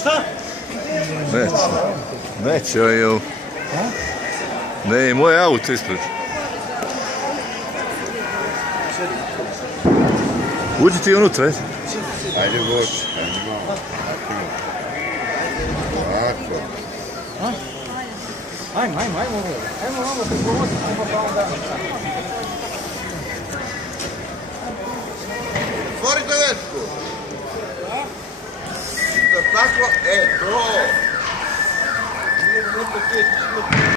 Šta? Neće, jel? Ne, moj auto ispred. Uđi ti unutra, ajde. Ajde goći, ajde malo. Tako. Ajmo. Ajmo malo pogovoriti, pa onda... Otvorite dečku. Tako, to.